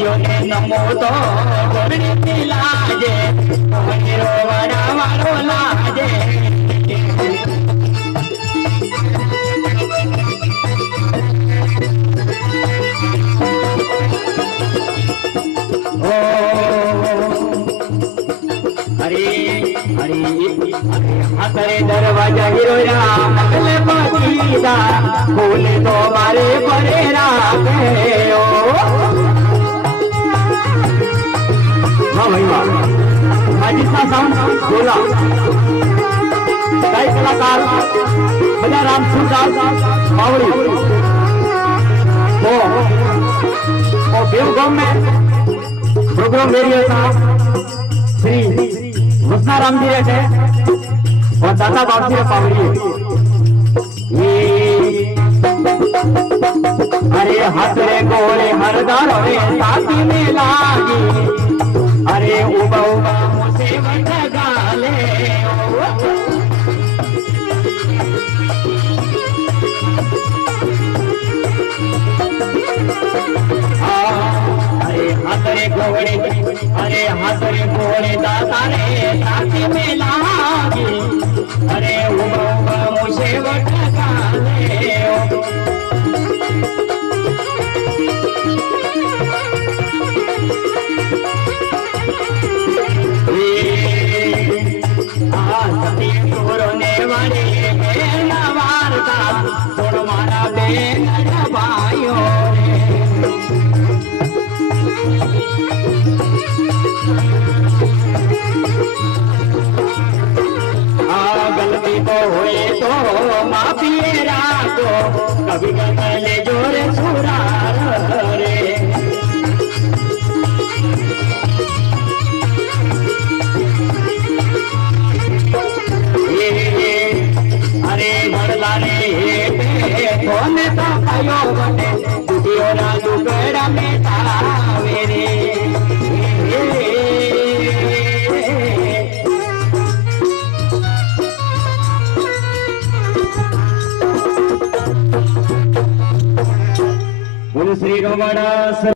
ગોળીઓ ને નમો તો ગોળડી લાજે હીરો વાળા વાળો લાજે हरे दरवाजा हीरो राम ले पकीदा बोले तो मारे परे राखे ओ हाँ भाई वाह माजिस्ट्रेट साउंड बोला कई कलाकार बजा राम सुरदास मावड़ी ओ बेवगांव में प्रोग्राम वेरियर साहब श्री मुस्नाराम जी रहते और दादा बाबू रे पावड़ी अरे हाथ रे गोले हरदार रे साथी में लागी अरे उबा उबा मुझे मत गाले अरे हाथ रे गोले दादा रे साथी में लागी अरे उबा उबा मुझे वटकाले सती तोरने वाले बेना वारता तोड़ मारा बेन भाइयो गलती तो हुए तो माफी राखो कभी गले जोरे सुरार रे अरे भरला रे कोने तो आयो बने दुदियो ना दुकड़ा में तावे रे श्री रमण